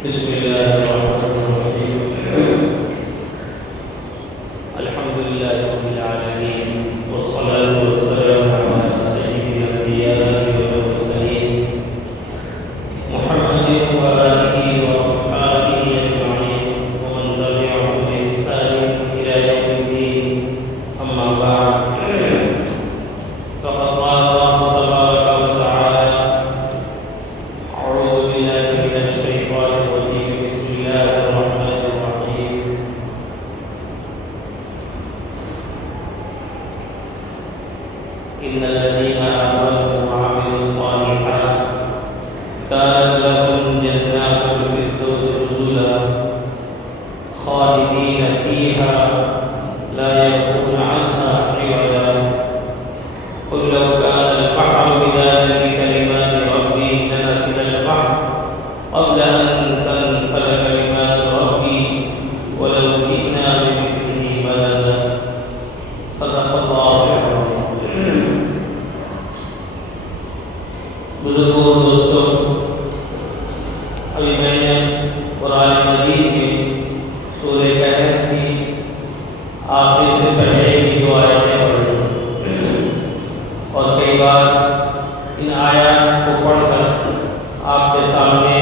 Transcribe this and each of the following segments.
بسم الله الرحمن الرحيم. الحمد لله رب العالمين، والصلاة والسلام على سيد الأنبياء والمرسلين محمد وآله وأصحابه أجمعين ومن تبعهم بإحسان إلى يوم الدين. أما بعد، فقد قال الله تبارك وتعالى: أعوذ بالله من الشيطان الرجيم. بسم الله الرحمن الرحيم. إن الذين آمنوا وعملوا الصالحات كانت لهم جنات الفردوس نزلا خالدين فيها لا يبغون عنها حولا. قل لو كان البحر مدادا لكلمات ربي لنفد البحر قبل أن تنفد كلمات ربي ولو جئنا بمثله مددا. صدق الله العظيم. بزرگوں دوستوں، ابھی میں نے قرآن مجید میں سورہ کہف کی آخری سے پہلے کی دو آیتیں پڑھی اور کئی بار ان آیات کو پڑھ کر آپ کے سامنے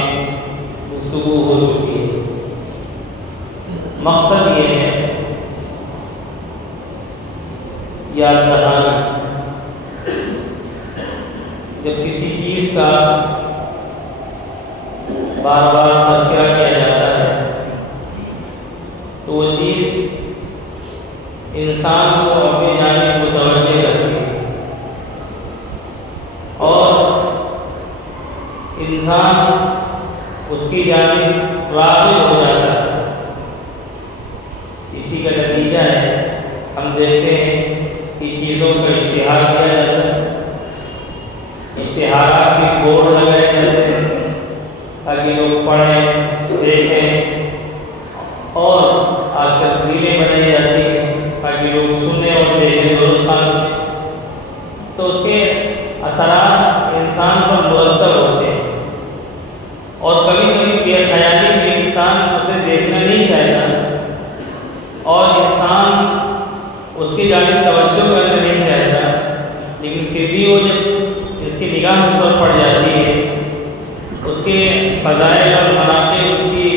گفتگو ہو چکی ہے۔ مقصد یہ ہے یاد دہانی۔ جب کسی چیز کا بار بار تذکرہ کیا جاتا ہے تو وہ چیز انسان کو اپنی جانب متوجہ کرتی ہے اور انسان اس کی جانب راغب ہو جاتا ہے۔ اسی کا نتیجہ ہے ہم دیکھتے ہیں کہ چیزوں کا اشتہار کیا جاتا ہے، اشتہارات کے بورڈ لگائے جاتے ہیں تاکہ لوگ پڑھیں دیکھیں، اور آج کل ریلیں بنائی جاتی ہیں تاکہ لوگ سنیں اور دیکھیں دونوں ساتھ میں۔ تو اس کے اثرات انسان پر مرتب ہوتے ہیں اور کبھی کبھی بے خیالی میں انسان اسے دیکھنا نہیں چاہتا اور انسان اس کی جانب توجہ کرنا نہیں چاہتا، لیکن پھر بھی وہ جب اس کی نگاہ اس پر پڑ جاتی ہے، اس کے فضائل اور مناقب، اس کی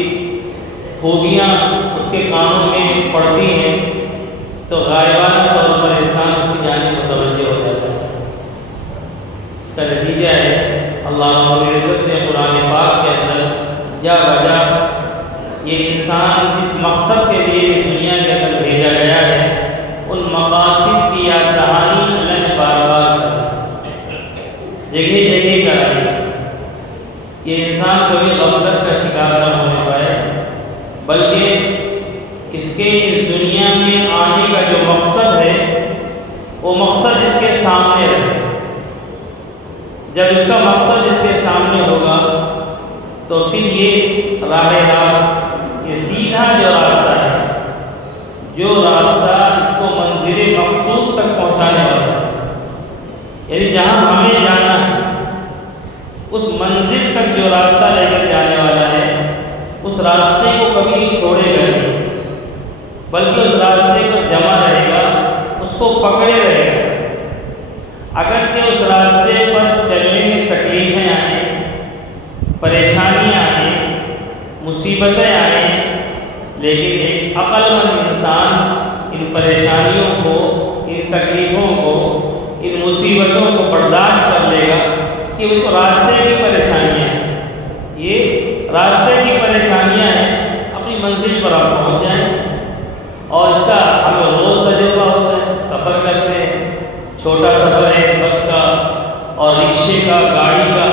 خوبیاں اس کے کانوں میں پڑتی ہیں تو غائبانہ طور پر انسان اس کی جانب متوجہ ہو جاتا ہے۔ اس کا نتیجہ ہے اللہ رب العزت نے قرآن پاک کے اندر جا بجا یہ انسان جس مقصد کے لیے اس دنیا کے اندر بھیجا گیا ہے ان مقاصد کی یاد دہانی اللہ نے بار بار جگہ جگہ کرائی۔ یہ انسان کبھی غفلت کا شکار نہ ہونے پائے، بلکہ اس کے اس دنیا میں آنے کا جو مقصد ہے وہ مقصد اس کے سامنے رہے۔ جب اس کا مقصد اس کے سامنے ہوگا تو پھر یہ راہ راست، یہ سیدھا جو راستہ ہے، جو راستہ اس کو منزل مقصود تک پہنچانے والا ہے، یعنی جہاں ہمیں جانا ہے اس منزل تک جو راستہ لے کر جانے والا ہے، اس راستے کو کبھی چھوڑے گا نہیں، بلکہ اس راستے پر جمع رہے گا، اس کو پکڑے رہے گا۔ اگرچہ اس راستے پر چلنے میں تکلیفیں آئیں، پریشانیاں آئیں، مصیبتیں آئیں، لیکن ایک عقل مند انسان ان پریشانیوں کو، ان تکلیفوں کو، ان مصیبتوں کو برداشت کر لے گا کہ وہ تو راستے کی پریشانیاں ہیں، یہ راستے کی پریشانیاں ہیں، اپنی منزل پر آپ پہنچ جائیں گے۔ اور اس کا ہمیں روز تجربہ ہوتا ہے، سفر کرتے ہیں، چھوٹا سفر ہے بس کا اور رکشے کا، گاڑی کا،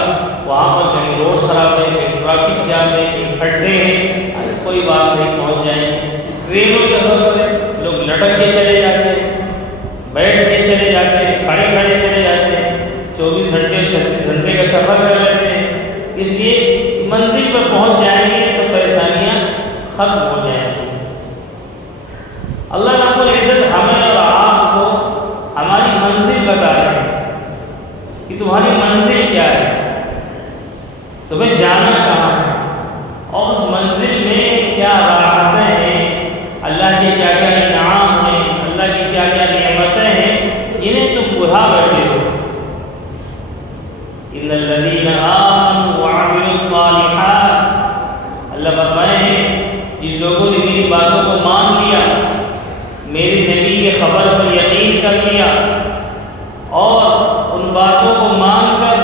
وہاں پر کہیں روڈ خراب ہے، کہیں ٹریفک جام ہے، کہیں کھڈے ہیں، کوئی بات نہیں پہنچ جائیں گے۔ ٹرینوں کا سفر ہے، لوگ لٹک کے چلے جاتے ہیں، بیٹھ کے چلے جاتے ہیں، کھڑے کھڑے چلے جاتے ہیں، 24 گھنٹے 36 گھنٹے کا سفر کر لیتے ہیں، اس لیے منزل پر پہنچ جائیں گے تو پریشانیاں ختم ہو جائیں گی۔ اللہ رب العزت ہمیں اور آپ کو ہماری منزل بتا رہے ہیں کہ تمہاری منزل کیا ہے، تمہیں جانا کہاں ہے، اور اس اس منزل میں کیا راحتیں ہیں، اللہ کے کیا کیا انعام ہیں، اللہ کی کیا کیا نعمتیں ہیں، انہیں تم بھلا بیٹھے ہو۔ ان الذین آمنوا وعملوا الصالحات، اللہ فرمائے ہیں جن لوگوں نے میری باتوں کو مان لیا، میری نبی کے خبر پر یقین کر لیا، اور ان باتوں کو مان کر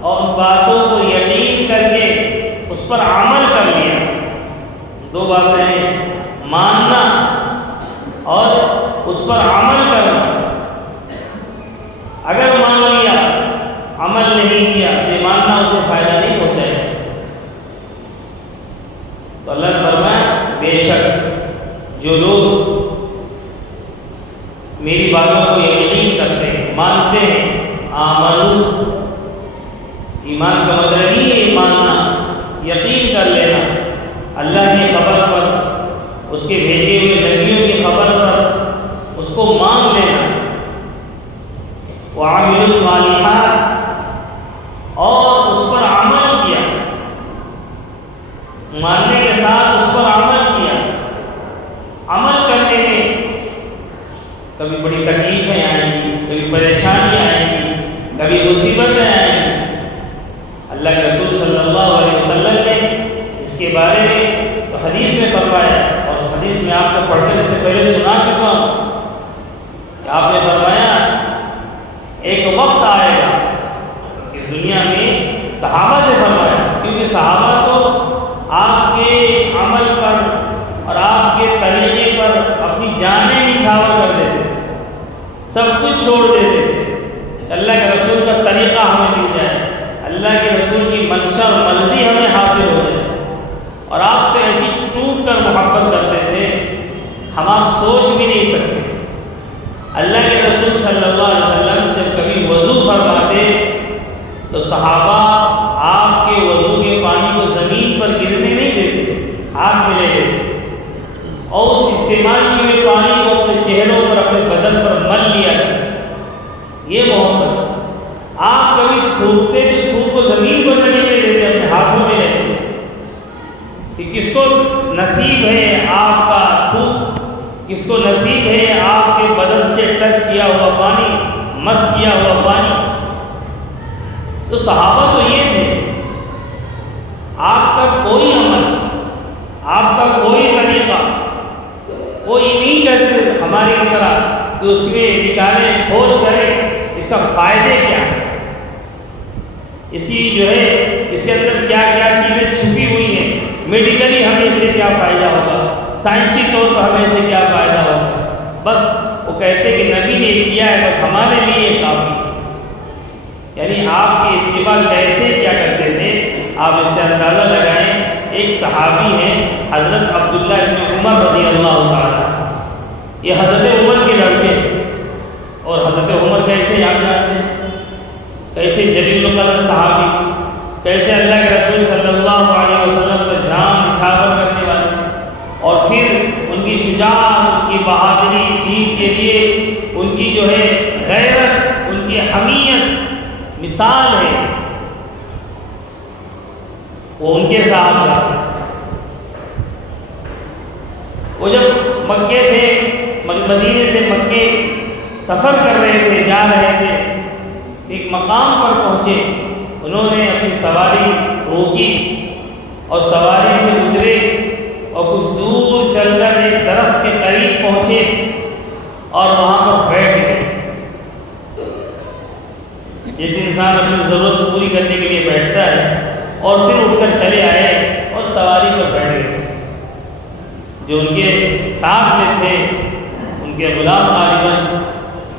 اور ان باتوں کو یقین کر کے اس پر عمل کر لیا۔ دو باتیں ہیں، ماننا اور اس پر عمل کرنا۔ اگر مان لیا عمل نہیں کیا یہ ماننا اسے فائدہ نہیں پہنچائے۔ تو اللہ نے فرمایا بے شک جو لوگ میری باتوں کو یقین کرتے ہیں، مانتے ہیں، آمنو، ایمان کا مطلب نہیں ہے ماننا، یقین کر لینا اللہ کی خبر پر، اس کے بھیجے ہوئے نبیوں کی خبر پر، اس کو مان لینا۔ وعملوا الصالحات، اور اس پر عمل کیا، ماننے کے ساتھ اس پر عمل کیا۔ عمل کرنے میں کبھی بڑی تکلیفیں آئیں گی، کبھی پریشانیاں آئیں گی، کبھی مصیبتیں آئیں گی۔ اللہ کے رسول صلی اللہ علیہ وسلم نے اس کے بارے میں تو حدیث میں فرمایا، اور اس حدیث میں آپ کو پڑھ کر اس سے پہلے سنا چکا ہوں کہ آپ نے فرمایا ایک وقت آئے گا اس دنیا میں، صحابہ سے فرمایا کیونکہ صحابہ تو آپ کے عمل پر اور آپ کے طریقے پر اپنی جانیں نچھاور کر دیتے، سب کچھ چھوڑ دیتے تھے، اللہ کے رسول کا طریقہ ہمیں مل جائے، اللہ کے رسول کی منشا اور مرضی ہمیں حاصل ہو جائے، اور آپ سے ایسی ٹوٹ کر محبت کرتے تھے ہم آپ سوچ بھی نہیں سکتے۔ اللہ کے رسول صلی اللہ علیہ وسلم جب کبھی وضو فرماتے تو صحابہ آپ کے وضو کے پانی کو زمین پر گرنے نہیں دیتے، ہاتھ میں لے لیتے، اور اس استعمال کیے ہوئے پانی کو اپنے چہروں پر، اپنے بدن پر مل لیا کرتے۔ یہ محبت۔ آپ کبھی تھوکتے تو تھوک کو زمین پر نہیں لے دیتے، اپنے ہاتھوں میں لیتے کہ کس کو نصیب ہے آپ کا تھوک، کس کو نصیب ہے آپ کے بدن سے ٹچ کیا ہوا پانی، مس کیا ہوا پانی۔ تو صحابہ تو یہ تھے، آپ کا کوئی عمل، آپ کا کوئی طریقہ کوئی نہیں کرتے ہماری کی طرح کہ اس میں نکالے کھوج کرے اس کا فائدے کیا ہے، اسی جو ہے اس کے اندر کیا کیا چیزیں چھپی ہوئی ہیں، میڈیکلی ہمیں اس سے کیا فائدہ ہوگا، سائنسی طور پر ہمیں اس سے کیا فائدہ ہوگا۔ بس وہ کہتے کہ نبی نے کیا ہے بس ہمارے لیے یہ کافی ہے۔ یعنی آپ کی اتباع کیسے کیا کرتے تھے آپ اس سے اندازہ لگائیں۔ ایک صحابی ہیں حضرت عبداللہ ابن عمر رضی اللہ تعالیٰ، یہ حضرت عمر کے لڑکے ہیں، اور حضرت عمر کیسے آپ جانتے ہیں، کیسے جلیل القدر صحابی، کیسے اللہ کے رسول صلی اللہ علیہ وسلم پر جان نچھاور کرنے والے، اور پھر ان کی شجاعت، ان کی بہادری دین کے لیے، ان کی جو ہے غیرت، ان کی حمیت مثال ہے، وہ ان کے ساتھ جاتے۔ وہ جب مکے سے مدینے سے مکے سفر کر رہے تھے، جا رہے تھے، ایک مقام پر پہنچے، انہوں نے اپنی سواری روکی اور سواری سے اترے اور کچھ دور چل کر ایک درخت کے قریب پہنچے اور وہاں پر بیٹھ گئے۔ جیسے انسان اپنی ضرورت پوری کرنے کے لیے بیٹھتا ہے، اور پھر اٹھ کر چلے آئے اور سواری پر بیٹھ گئے۔ جو ان کے ساتھ میں تھے ان کے غلام غالباً،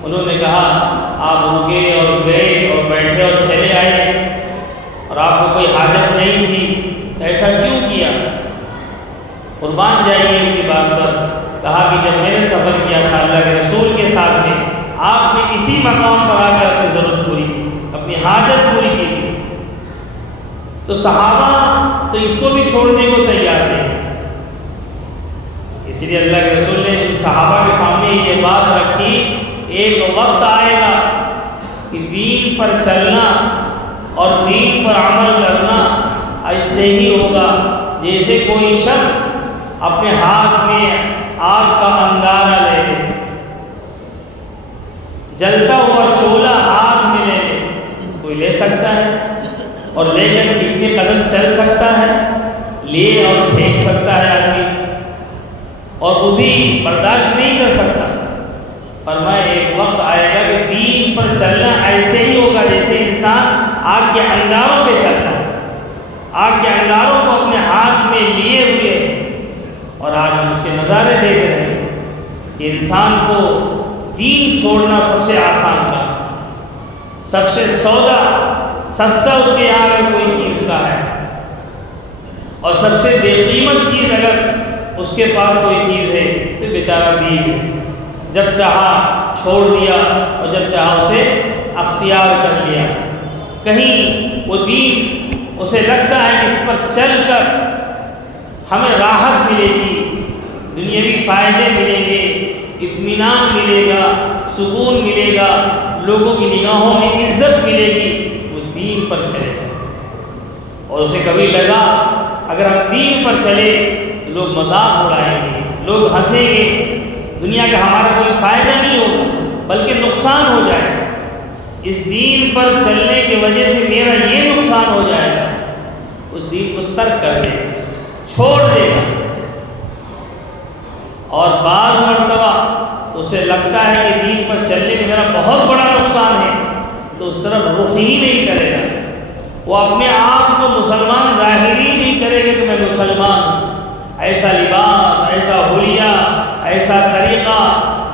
انہوں نے کہا آپ رکے اور گئے اور بیٹھے اور چلے آئے، اور آپ کو کوئی حاجت نہیں تھی، ایسا کیوں کیا؟ قربان جائیے ان کی بات پر۔ کہا کہ جب میں نے سفر کیا تھا اللہ کے رسول کے ساتھ میں، آپ نے اسی مقام پر آ کر اپنی ضرورت پوری کی، اپنی حاجت پوری کی تھی۔ تو صحابہ تو اس کو بھی چھوڑنے کو تیار نہیں، اس لیے اللہ کے رسول نے ان صحابہ کے سامنے یہ بات رکھی، ایک وقت آئے گا کہ دین پر چلنا اور دین پر عمل کرنا ایسے ہی ہوگا جیسے کوئی شخص اپنے ہاتھ میں آگ کا انگارہ لے لے، جلتا ہوا شعلہ ہاتھ میں لے لے، کوئی لے سکتا ہے؟ اور لے کر کتنے قدم چل سکتا ہے؟ لے اور پھینک سکتا ہے آدمی، اور وہ بھی برداشت نہیں کر سکتا۔ فرمایا ایک وقت آئے گا کہ دین پر چلنا ایسے ہی ہوگا جیسے انسان آگ کے انگاروں پہ چلتا ہے، آگ کے انگاروں کو اپنے ہاتھ میں لیے ہوئے ہیں۔ اور آج ہم اس کے نظارے دیکھ رہے ہیں کہ انسان کو دین چھوڑنا سب سے آسان کا، سب سے سودا سستا اس کے یہاں اگر کوئی چیز کا ہے، اور سب سے بے قیمت چیز اگر اس کے پاس کوئی چیز ہے تو بیچارہ دین ہے، جب چاہا چھوڑ دیا اور جب چاہا اسے اختیار کر لیا۔ کہیں وہ دین اسے لگتا ہے کہ اس پر چل کر ہمیں راحت ملے گی، دنیاوی فائدے ملیں گے، اطمینان ملے گا، سکون ملے گا، لوگوں کی نگاہوں میں عزت ملے گی، وہ دین پر چلے گا۔ اور اسے کبھی لگا اگر ہم دین پر چلے تو لوگ مذاق اڑائیں گے، لوگ ہنسیں گے، دنیا کا ہمارا کوئی فائدہ نہیں ہوگا بلکہ نقصان ہو جائے گا، اس دین پر چلنے کی وجہ سے میرا یہ نقصان ہو جائے گا، اس دین کو ترک کر دے گا، چھوڑ دے گا۔ اور بعض مرتبہ اسے لگتا ہے کہ دین پر چلنے میں میرا بہت بڑا نقصان ہے تو اس طرف رخ ہی نہیں کرے گا، وہ اپنے آپ کو مسلمان ظاہر ہی نہیں کرے گا کہ میں مسلمان ہوں۔ ایسا لباس، ایسا حلیہ، ایسا طریقہ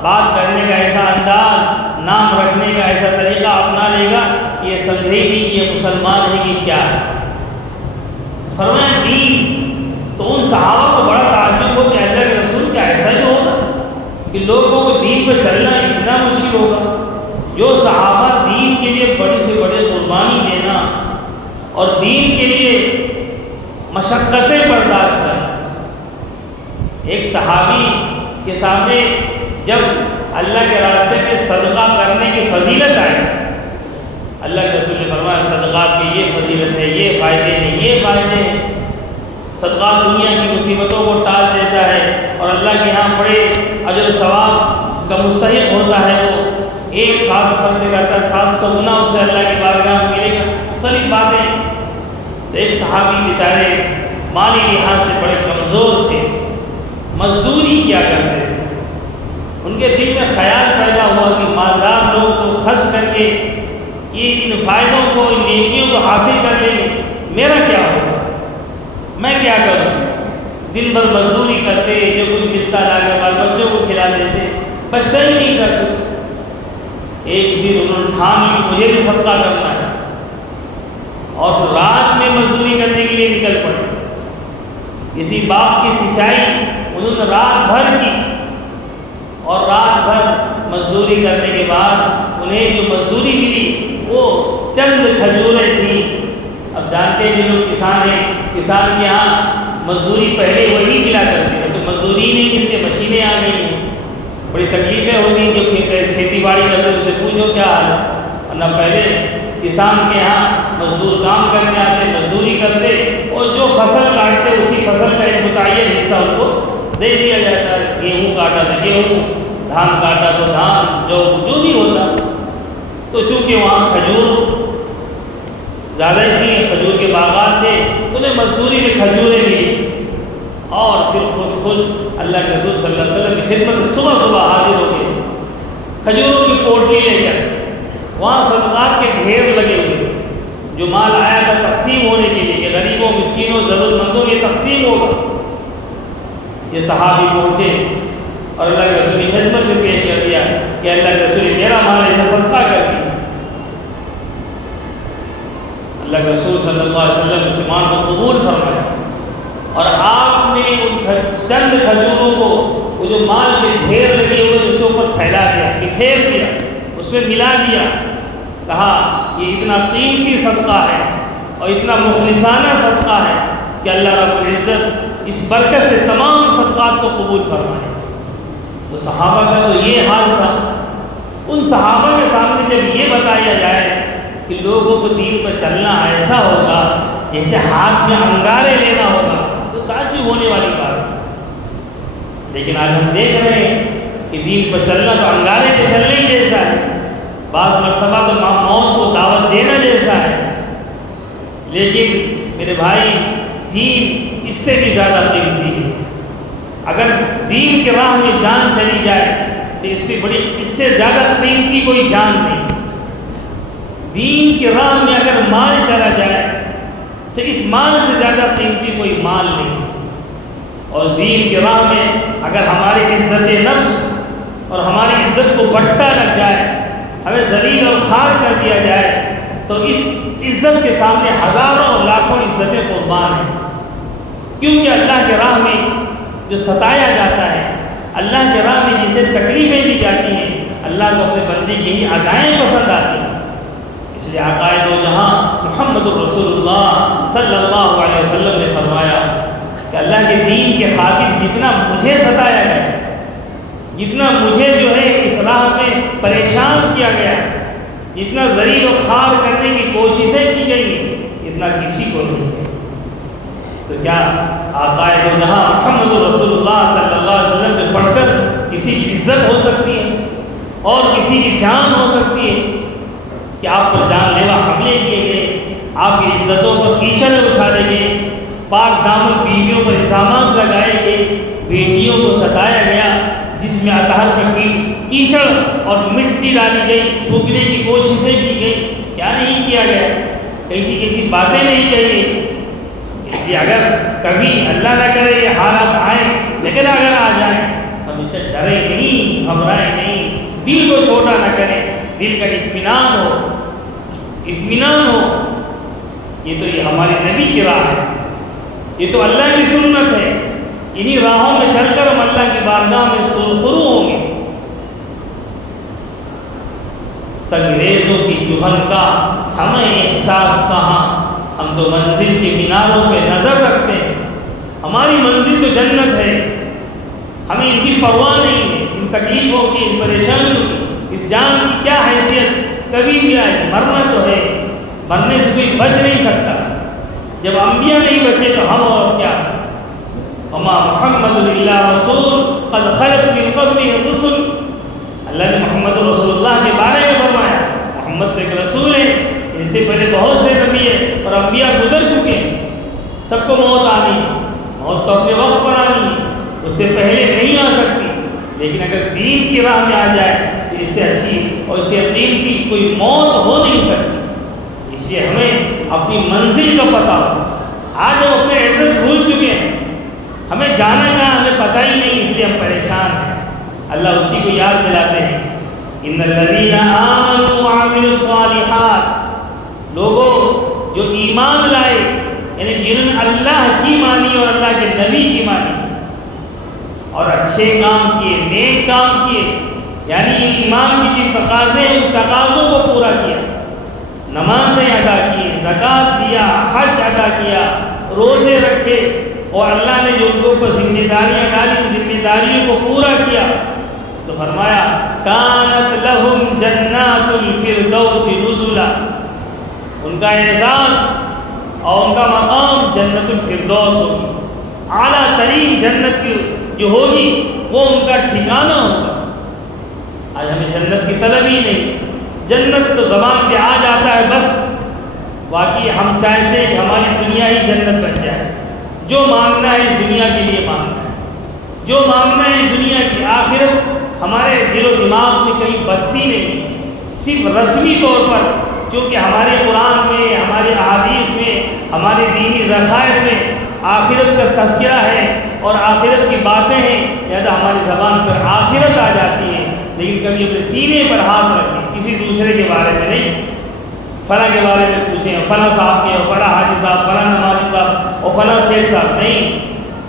بات کرنے کا، ایسا انداز، نام رکھنے کا ایسا طریقہ اپنا لے گا، یہ سمجھے نہیں کہ یہ مسلمان ہے کہ کیا ہے۔ فرمایا دین تو ان صحابہ کو بڑا تعجب ہو کہ اللہ کے رسول کیا ایسا ہی ہوگا کہ لوگوں کو دین پہ چلنا اتنا مشکل ہوگا؟ جو صحابہ دین کے لیے بڑی سے بڑے قربانی دینا اور دین کے لیے مشقتیں برداشت کرنا۔ ایک صحابی کے سامنے جب اللہ کے راستے پہ صدقہ کرنے کی فضیلت آئی، اللہ کے رسول نے فرمایا صدقات کی یہ فضیلت ہے، یہ فائدے ہیں، یہ فائدے ہیں۔ صدقات دنیا کی مصیبتوں کو ٹال دیتا ہے اور اللہ کے یہاں بڑے اجر و ثواب کا مستحق ہوتا ہے۔ وہ ایک خاص خرچ کرتا ہے 700 گنا اسے اللہ کی بارگاہ میں ملے گا، مختلف باتیں۔ تو ایک صحابی بیچارے مالی لحاظ سے بڑے کمزور تھے، مزدوری کیا کرتے تھے، ان کے دل میں خیال پیدا ہوا کہ مالدار لوگ تو خرچ کر کے یہ ان فائدوں کو، ان نیکیوں کو حاصل کر لیں گے، میرا کیا ہوگا، میں کیا کروں؟ دن بھر مزدوری کرتے، جو کچھ ملتا لا کر بال بچوں کو کھلا دیتے، بچتا ہی نہیں تھا کچھ۔ ایک دن انہوں نے ٹھان لی مجھے بھی صدقہ کرنا ہے، اور پھر رات میں مزدوری کرنے کے لیے نکل پڑے۔ کسی باغ کی سینچائی انہوں نے رات بھر کی، اور رات بھر مزدوری کرنے کے بعد انہیں جو مزدوری ملی وہ چند کھجوریں تھیں۔ اب جانتے ہیں جو لوگ کسان ہیں، کسان کے یہاں مزدوری پہلے وہی ملا کرتے ہیں، تو مزدوری ہی نہیں ملتے، مشینیں آ گئی ہیں، بڑی تکلیفیں ہوتی ہیں۔ جو کھیتی باڑی کرتے ہیں اسے پوچھو کیا حال ہے، ورنہ پہلے کسان کے یہاں مزدور کام کرنے آتے، مزدوری کرتے، اور جو فصل کاٹتے اسی فصل کا ایک متعین حصہ ان کو دے دیا جاتا ہے۔ گیہوں کاٹا تو گیہوں، دھان کاٹا تو دھان، جو بھی ہوتا۔ تو چونکہ وہاں کھجور زیادہ تھی، کھجور کے باغات تھے، انہیں مزدوری میں کھجوریں ملی، اور پھر خوش اللہ کے رسول صلی اللہ علیہ وسلم کی خدمت میں صبح صبح حاضر ہو گئے، کھجوروں کی پوٹلی لے کر۔ وہاں صدقات کے ڈھیر لگے ہوئے، جو مال آیا تھا تقسیم ہونے کے لیے کہ غریبوں، مسکینوں، ضرورت مندوں میں تقسیم ہوگا۔ یہ صحابی پہنچے اور اللہ کے رسول کی خدمت میں پیش کر دیا کہ اللہ کے رسول میرا مال ایسا صدقہ کر دیا۔ اللہ کے رسول صلی اللہ علیہ وسلم اس مال کو قبول فرمایا، اور آپ نے ان چند کھجوروں کو، وہ جو مال کے ڈھیر لگے ہوئے اس کے اوپر پھیلا دیا، بکھیر دیا، اس میں ملا دیا، کہا یہ اتنا قیمتی صدقہ ہے اور اتنا مخلصانہ صدقہ ہے کہ اللہ رب العزت اس برکت سے تمام صدقات کو قبول فرمائے۔ تو صحابہ کا تو یہ حال تھا۔ ان صحابہ کے سامنے جب یہ بتایا جائے کہ لوگوں کو دین پر چلنا ایسا ہوگا جیسے ہاتھ میں انگارے لینا ہوگا، تو تعجب ہونے والی بات ہے۔ لیکن آج ہم دیکھ رہے ہیں کہ دین پر چلنا تو انگارے پہ چلنے ہی جیسا ہے، بعض مرتبہ تو موت کو دعوت دینا جیسا ہے۔ لیکن میرے بھائی، دین اس سے بھی زیادہ قیمتی ہے۔ اگر دین کے راہ میں جان چلی جائے تو اس سے زیادہ قیمتی کوئی جان نہیں۔ دین کے راہ میں اگر مال چلا جائے تو اس مال سے زیادہ قیمتی کوئی مال نہیں۔ اور دین کے راہ میں اگر ہماری عزت نفس اور ہماری عزت کو بٹا لگ جائے، ہمیں ذلیل اور خوار کر دیا جائے، تو اس عزت کے سامنے ہزاروں اور لاکھوں عزتیں قربان ہیں۔ کیونکہ اللہ کے راہ میں جو ستایا جاتا ہے، اللہ کے راہ میں جسے تکلیفیں دی جاتی ہیں، اللہ کو اپنے بندے کی یہی ادائیں پسند آتی ہیں۔ اس لیے آقا دو جہاں محمد رسول اللہ صلی اللہ علیہ وسلم نے فرمایا کہ اللہ کے دین کے خاطر جتنا مجھے ستایا گیا، جتنا مجھے جو ہے اس راہ میں پریشان کیا گیا، جتنا ذلیل و خوار کرنے کی کوششیں کی گئی، اتنا کسی کو نہیں ہے۔ تو کیا آقا دو جہاں محمد رسول اللہ صلی اللہ علیہ وسلم سے بڑھ کر کسی کی عزت ہو سکتی ہے اور کسی کی جان ہو سکتی ہے؟ کہ آپ پر جان لیوا حملے کیے گئے، آپ کی عزتوں پر کیچڑ اچھالے گئے، پاک دامن بیویوں پر الزامات لگائے گئے، بیٹیوں کو ستایا گیا، جس میں اطہر پر کیچڑ اور مٹی ڈالی گئی، تھوکنے کی کوششیں کی گئی۔ کیا نہیں کیا گیا؟ ایسی کیسی باتیں نہیں کہی۔ اس لیے اگر کبھی اللہ نہ کرے یہ حالات آئیں، لیکن اگر آ جائیں ہم اسے ڈرے نہیں، گھبرائے نہیں، دل کو چھوٹا نہ کریں، دل کا اطمینان ہو۔ یہ ہمارے نبی کی راہ ہے، یہ تو اللہ کی سنت ہے۔ انہی راہوں میں چل کر ہم اللہ کی بارگاہ میں سرخرو ہوں گے۔ سنگریزوں کی چبھن کا ہمیں احساس کہاں، ہم تو منزل کے میناروں پہ نظر رکھتے ہیں۔ ہماری منزل تو جنت ہے، ہمیں ان کی پرواہ نہیں ہے، ان تکلیفوں کی، ان پریشانیوں کی۔ اس جان کی کیا حیثیت، کبھی بھی آئے، مرنا تو ہے، مرنے سے کوئی بچ نہیں سکتا۔ جب انبیاء نہیں بچے تو ہم اور کیا؟ وما محمد الا رسول قد خلت من قبلہ الرسل۔ اللہ نے محمد رسول اللہ کے بارے میں فرمایا محمد تو ایک رسول ہے، ان سے پہلے بہت سے نبی ہیں اور انبیاء گزر چکے ہیں۔ سب کو موت آنی ہے، موت تو اپنے وقت پر آنی ہے، اس سے پہلے نہیں آ سکتی۔ لیکن اگر دین کی راہ میں آ جائے تو اس سے اچھی اور اس سے قیمتی کوئی موت ہو نہیں سکتی۔ اس لیے ہمیں اپنی منزل کا پتہ ہو۔ آج ہم اپنے ایڈریس بھول چکے ہیں، ہمیں جانا کہاں ہمیں پتہ ہی نہیں، اس لیے ہم پریشان ہیں۔ اللہ اسی کو یاد دلاتے ہیں، ان الذین آمنوا وعملوا الصالحات، لوگوں جو ایمان لائے، یعنی جنہوں نے اللہ کی مانی اور اللہ کے نبی کی مانی اور اچھے کام کیے، نیک کام کیے، یعنی ایمان کی جن تقاضے ہیں ان تقاضوں کو پورا کیا، نمازیں ادا کی، زکوٰۃ دیا، حج ادا کیا، روزے رکھے، اور اللہ نے جو ان کے اوپر ذمہ داریاں ڈالی ان ذمہ داریوں کو پورا کیا، تو فرمایا کانت لہم جنات الفردوس نزلا، ان کا اعزاز اور ان کا مقام جنت الفردوس ہوگی، اعلیٰ ترین جنت کی جو ہوگی وہ ان کا ٹھکانہ ہوگا۔ آج ہمیں جنت کی طلب ہی نہیں، جنت تو زبان پہ آ جاتا ہے بس، باقی ہم چاہتے ہیں کہ ہماری دنیا ہی جنت بن جائے، جو مانگنا ہے دنیا کے لیے مانگنا ہے، جو مانگنا ہے دنیا کی، آخرت ہمارے دل و دماغ میں کہیں بستی نہیں، صرف رسمی طور پر، چونکہ ہمارے قرآن میں، ہمارے احادیث میں، ہمارے دینی ذخائر میں آخرت کا تذکرہ ہے اور آخرت کی باتیں ہیں، لہذا ہماری زبان پر آخرت آ جاتی ہے، لیکن کبھی اپنے سینے پر ہاتھ رکھیں، کسی دوسرے کے بارے میں نہیں، فلاں کے بارے میں پوچھیں، فلاں صاحب کے، اور فلاں حاجی صاحب، فلاں نمازی صاحب اور فلاں شیخ صاحب، نہیں،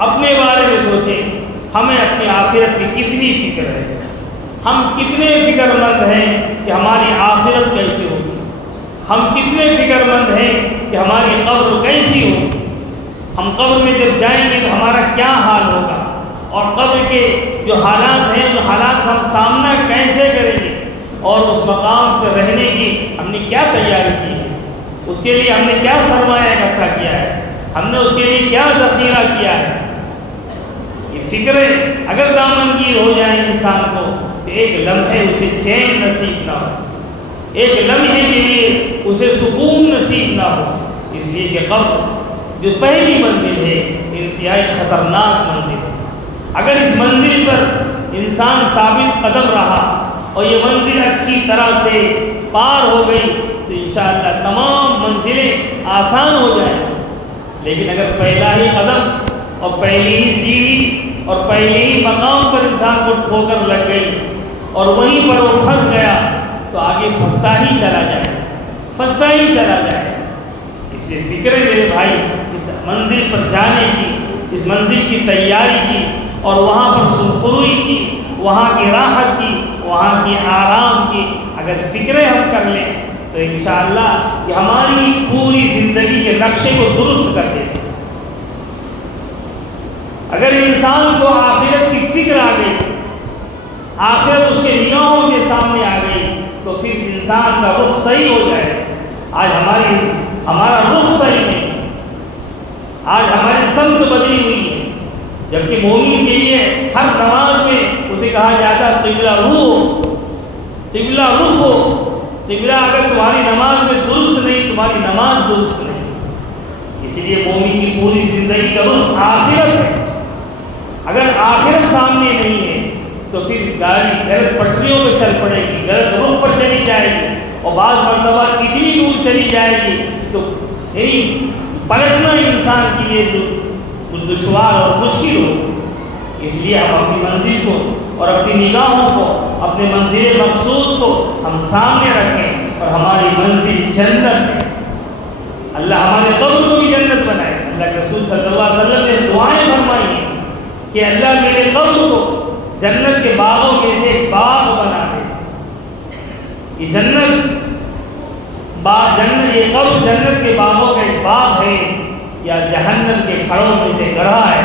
اپنے بارے میں سوچیں، ہمیں اپنی آخرت کی کتنی فکر ہے، ہم کتنے فکر مند ہیں کہ ہماری آخرت کیسی ہوگی، ہم کتنے فکر مند ہیں کہ ہماری قبر کیسی ہوگی، ہم قبر میں جب جائیں گے تو ہمارا کیا حال ہوگا، اور قبر کے جو حالات ہیں ان حالات کا ہم سامنا کیسے کریں گے، اور اس مقام پہ رہنے کی ہم نے کیا تیاری کی ہے، اس کے لیے ہم نے کیا سرمایہ اکٹھا کیا ہے، ہم نے اس کے لیے کیا ذخیرہ کیا ہے، فکریں اگر دامن گیر ہو جائیں انسان کو تو ایک لمحے اسے چین نصیب نہ ہو، ایک لمحے کے لیے اسے سکون نصیب نہ ہو، اس لیے کہ قبر جو پہلی منزل ہے انتہائی خطرناک منزل ہے۔ اگر اس منزل پر انسان ثابت قدم رہا اور یہ منزل اچھی طرح سے پار ہو گئی تو انشاءاللہ تمام منزلیں آسان ہو جائیں، لیکن اگر پہلا ہی قدم اور پہلی ہی سیڑھی اور پہلے ہی مقام پر انسان کو ٹھوکر لگ گئی اور وہیں پر وہ پھنس گیا تو آگے پھنستا ہی چلا جائے۔ اس لیے فکر ہے میرے بھائی اس منزل پر جانے کی، اس منزل کی تیاری کی اور وہاں پر سرخروئی کی، وہاں کی راحت کی، وہاں کی آرام کی اگر فکریں ہم کر لیں تو انشاءاللہ یہ ہماری پوری زندگی کے نقشے کو درست کر دے گی۔ اگر انسان کو آخرت کی فکر آ گئی، آخرت اس کے نگاہوں کے سامنے آ گئی تو پھر انسان کا رخ صحیح ہو جائے۔ آج ہمارا رخ صحیح نہیں، آج ہماری سمت بدلی ہوئی ہے، جبکہ مومن کے لیے ہر نماز میں اسے کہا جاتا ہے قبلہ رخ ہو۔ قبلہ اگر تمہاری نماز میں درست نہیں، تمہاری نماز درست نہیں۔ اس لیے مومن کی پوری زندگی کا رخ آخرت ہے۔ اگر آخرت سامنے نہیں ہے تو پھر گاڑی غلط پٹریوں پہ چل پڑے گی، غلط رخ پر چلی جائے گی اور بعض مرتبہ اتنی دور چلی جائے گی تو پلٹنا انسان کے لیے دشوار اور مشکل ہو۔ اس لیے ہم اپنی منزل کو اور اپنی نگاہوں کو، اپنے منزل مقصود کو ہم سامنے رکھیں اور ہماری منزل جنت ہے۔ اللہ ہمارے قبر کو بھی جنت بنائے۔ اللہ کے رسول صلی اللہ علیہ وسلم نے دعائیں فرمائی ہیں کہ اللہ میرے قبر کو جنت کے باغوں میں سے ایک باغ بنا دے۔ یہ قبر جنت کے باغوں کا ایک باغ ہے یا جہنم کے کھڑوں میں سے گڑھا ہے؟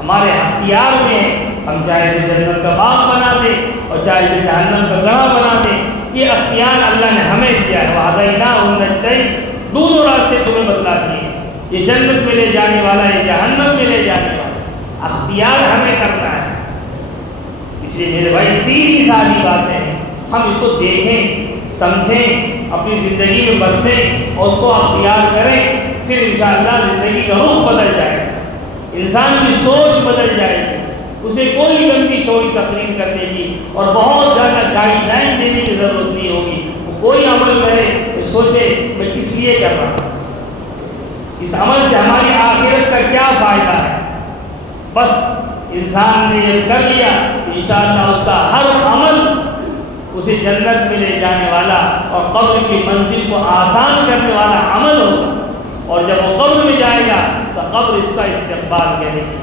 ہمارے اختیار میں ہم چاہے تو جنت کا باغ بنا دیں اور چاہے تو جہنم کا گڑھا بنا دیں، یہ اختیار اللہ نے ہمیں دیا ہے۔ وَهَدَيْنَاهُ النَّجْدَيْنِ، دونوں راستے تمہیں بتلا دیے، یہ جنت میں لے جانے والا ہے، جہنم میں لے جانے والا، اختیار ہمیں کرنا ہے۔ اس لیے میرے بھائی سیدھی سادھی باتیں ہیں، ہم اس کو دیکھیں، سمجھیں، اپنی زندگی میں برتیں اور اس کو اختیار کریں، پھر انشاءاللہ زندگی کا رخ بدل جائے گا، انسان کی سوچ بدل جائے گی، اسے کوئی لمبی چوڑی تقریر کرنے کی اور بہت زیادہ گائیڈ لائن دینے کی ضرورت نہیں ہوگی۔ وہ کوئی عمل کرے وہ سوچے میں کس لیے کر رہا ہوں، اس عمل سے ہماری آخرت کا کیا فائدہ ہے۔ بس انسان نے یہ کر لیا تو انشاءاللہ اس کا ہر عمل اسے جنت میں لے جانے والا اور قبر کی منزل کو آسان کرنے والا عمل ہوگا، اور جب وہ قبر میں جائے گا تو قبر اس کا استقبال کرے گی۔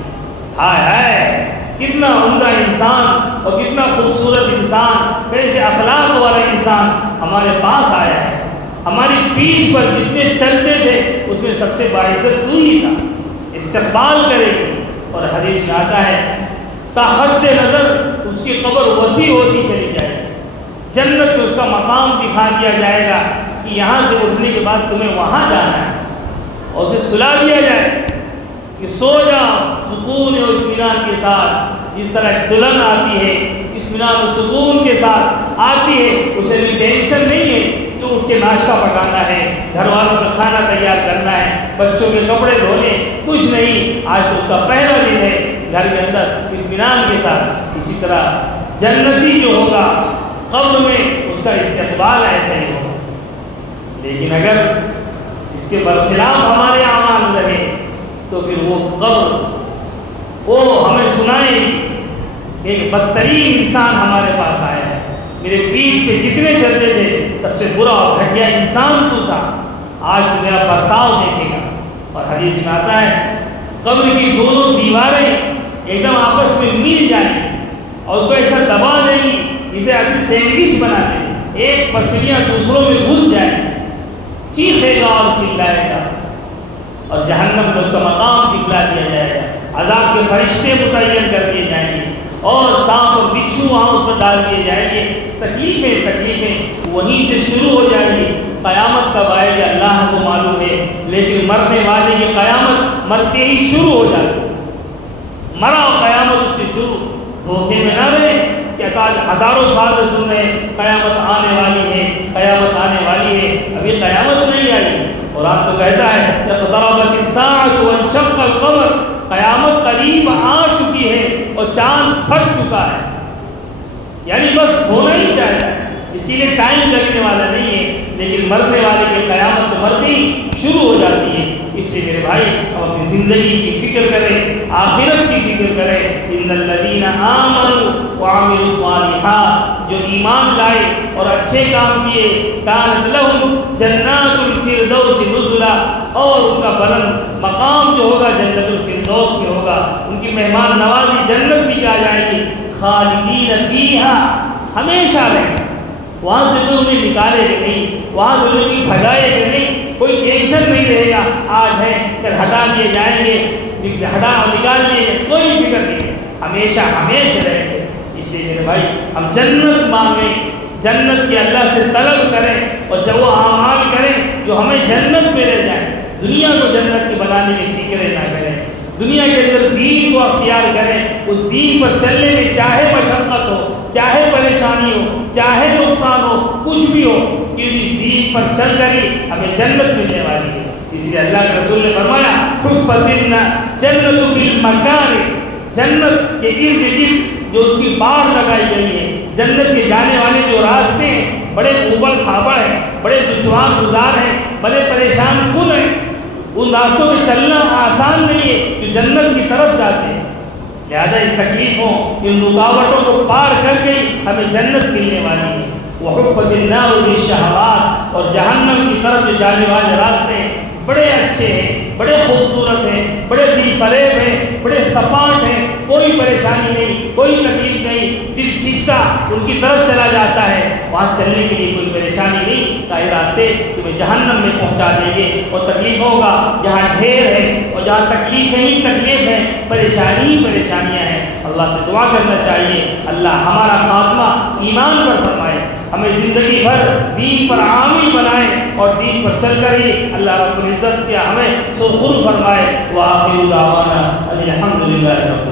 ہائے کتنا عمدہ انسان اور کتنا خوبصورت انسان، کیسے اخلاق والا انسان ہمارے پاس آیا ہے، ہماری پیٹھ پر جتنے چلتے تھے اس میں سب سے باعزت تو ہی تھا، استقبال کرے گی۔ اور حدیث میں آتا ہے تا حد نظر اس کی قبر وسیع ہوتی چلی جائے گی، جنت میں اس کا مقام دکھا دیا جائے گا کہ یہاں سے اٹھنے کے بعد تمہیں وہاں جانا ہے، اور اسے سلا دیا جائے کہ سو جا سکون و اطمینان کے ساتھ، جس طرح دلہن آتی ہے اطمینان و سکون کے ساتھ آتی ہے، اسے بھی ٹینشن نہیں ہے کہ اٹھ کے ناشتہ پکانا ہے، گھر والوں کا کھانا تیار کرنا ہے، بچوں کے کپڑے دھونے، کچھ نہیں، آج تو اس کا پہلا دن ہے گھر کے اندر اطمینان کے ساتھ۔ اسی طرح جنتی جو ہوگا قبر میں اس کا استقبال ایسا ہی ہوگا، لیکن اگر اس کے برخلاف ہمارے اعمال رہے تو پھر وہ قبر وہ ہمیں سنائے کہ ایک بدترین انسان ہمارے پاس آیا ہے، میرے پیٹھ پہ جتنے چلتے تھے سب سے برا اور گھٹیا انسان تو تھا، آج تو میرا برتاؤ دیکھے گا۔ اور حدیث میں آتا ہے قبر کی دونوں دیواریں ایک دم آپس میں مل جائیں اور اس کو ایسا دبا دیں گی جسے اپنی سینڈوچ بنا دیں، ایک پسلیاں دوسروں میں گھس جائیں، چیخے گا اور چلائے گا، اور جہنم میں اس کا مقام دکھلا دیا جائے گا، عذاب کے فرشتے متعین کر دیے جائیں گے اور سانپ اور بچھو وہاں اس پر ڈال دیے جائیں گے۔ تکلیفیں وہیں سے شروع ہو جائیں گی۔ قیامت کب آئے گی اللہ کو معلوم ہے، لیکن مرنے والے کی قیامت مرتے ہی شروع ہو جاتی، مرا قیامت شروع، دھوکے میں نہ رہیں کہ ہزاروں سال سے سن رہے ہیں قیامت آنے والی ہے، قیامت آنے والی ہے، ابھی قیامت نہیں آئی۔ اور آپ تو کہتا ہے اقتربت الساعة وانشق القمر، قیامت قریب آ چکی ہے اور چاند پھٹ چکا ہے، یعنی بس ہونا ہی چاہتا ہے، اسی لیے ٹائم لگنے والا نہیں ہے، لیکن مرنے والے کی قیامت تو مرتے ہی شروع ہو جاتی ہے۔ اس لیے میرے بھائی ہم اپنی زندگی کی فکر کریں، آخرت کی فکر کریں۔ ان الذین آمنوا وعملوا الصالحات، جو ایمان لائے اور اچھے کام کیے، کانت لہم جنات الفردوس نزلا، اور ان کا بلند مقام جو ہوگا جنت الفردوس میں ہوگا، ان کی مہمان نوازی جنت میں کیا جائے گی، خالدین فیہا، ہمیشہ رہیں، وہاں سے کوئی انہیں نکالے گا نہیں، وہاں سے انہیں بھگائے گا نہیں، کوئی ٹینشن نہیں رہے گا آج ہے پھر ہٹا دیے جائیں گے، ہٹا نکال دیے گا، کوئی فکر نہیں، ہمیشہ ہمیشہ رہیں گے۔ اس لیے میرے بھائی ہم جنت مانگیں، جنت کی اللہ سے طلب کریں، اور جب وہ اعمال کریں جو ہمیں جنت میں لے جائیں، دنیا کو جنت کی بنانے کی فکریں نہ کریں، دنیا کے اندر دین کو اختیار کریں، اس دین پر چلنے میں چاہے مشقت ہو، چاہے پریشانی ہو، چاہے نقصان ہو، کچھ بھی ہو، کیونکہ اس دین پر چل کر ہی ہمیں جنت ملنے والی ہے۔ اس لیے اللہ کے رسول نے فرمایا حفت جنت بالمکارم، جنت کے ارد گرد جو اس کی باڑ لگائی گئی ہے، جنت کے جانے والے جو راستے ہیں بڑے اوبڑ کھابڑ ہیں، بڑے دشوار گزار ہیں، بڑے پریشان کن ہیں، ان راستوں پہ چلنا آسان نہیں ہے جو جنت کی طرف جاتے ہیں۔ لہذا ان تکلیفوں، ان رکاوٹوں کو پار کر کے ہمیں جنت ملنے والی ہے۔ وحفت النار بالشہوات، اور جہنم کی طرف جو جانے والے راستے ہیں بڑے اچھے ہیں، بڑے خوبصورت ہیں، بڑے دل فریب ہیں، بڑے سپاٹ ہیں، کوئی پریشانی نہیں، کوئی تکلیف نہیں، دل کھینچتا ان کی طرف چلا جاتا ہے، وہاں چلنے کے لیے کوئی پریشانی نہیں، تاکہ راستے تمہیں جہنم میں پہنچا دیں گے، اور تکلیفوں کا جہاں ڈھیر ہے اور جہاں تکلیفیں ہی تکلیف ہیں، پریشانی ہی پریشانیاں ہیں۔ اللہ سے دعا کرنا چاہیے اللہ ہمارا خاتمہ ایمان پر فرمائے، ہمیں زندگی بھر دین پر عامل بنائے، اور دین پر چل کر ہی اللہ رب العزت کیا ہمیں سرخرو فرمائے۔ وآخر دعوانا ان الحمد للہ رب